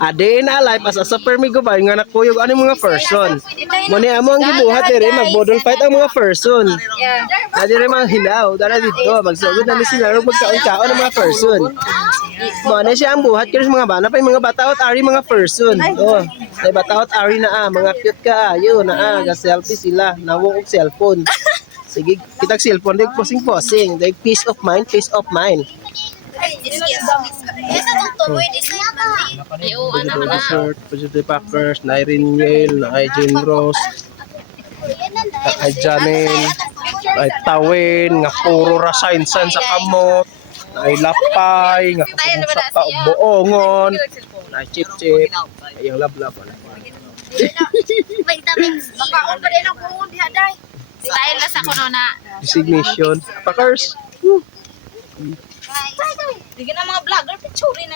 Ade na life as a permigo ba nga nakuyog ano mga person. Muni amo ang gibuhat dire magbodol fight ang mga person. Ade re mga hilaw dara dito magsugod na mi sila ug magkaon-kaon ang mga person. Muna siya ang buhat kaya mga bana pa yung mga bataot ari mga person. Oh, ay bataot ari na mga cute ka ayo na ga selfie sila nawo og cellphone. Sige, kitag cellphone dig posing-posing, dig peace of mind, peace of mind. Positive Packers, na Irene Yale, na ay Jane Rose, na ay Janine, na ay Tawin, nga puro rasainsan sa kamot, na ay Lapay, nga kumusap ka og buongon, na ay Chip-Chip, ay yung lablab. Style na sa kuno na. Designation. Packers. Sige na mga vlogger, picture na